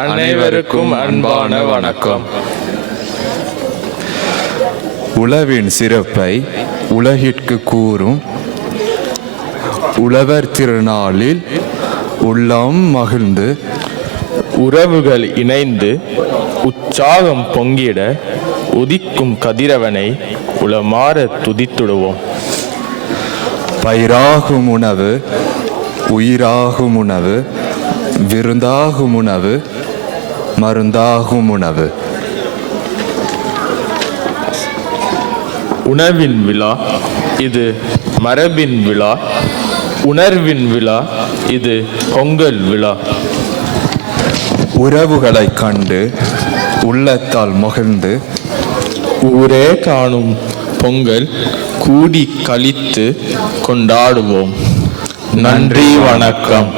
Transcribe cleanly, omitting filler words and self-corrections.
அனைவருக்கும் அன்பான வணக்கம். உழவின் சிறப்பை உலகிற்கு கூறும் உழவர் திருநாளில் உள்ளம் மகிழ்ந்து உறவுகள் இணைந்து உற்சாகம் பொங்கிட உதிக்கும் கதிரவனை உளமாற துதித்துடுவோம். பயிராகும் உணவு, உயிராகும் உணவு, விருந்தாகும் உணவு, மருந்தாகும் உணவு. உணவின் விழா இது மரபின் விழா, உணர்வின் விழா இது பொங்கல் விழா. உறவுகளை கண்டு உள்ளத்தால் மகிழ்ந்து ஊரே காணும் பொங்கல் கூடி கழித்து கொண்டாடுவோம். நன்றி, வணக்கம்.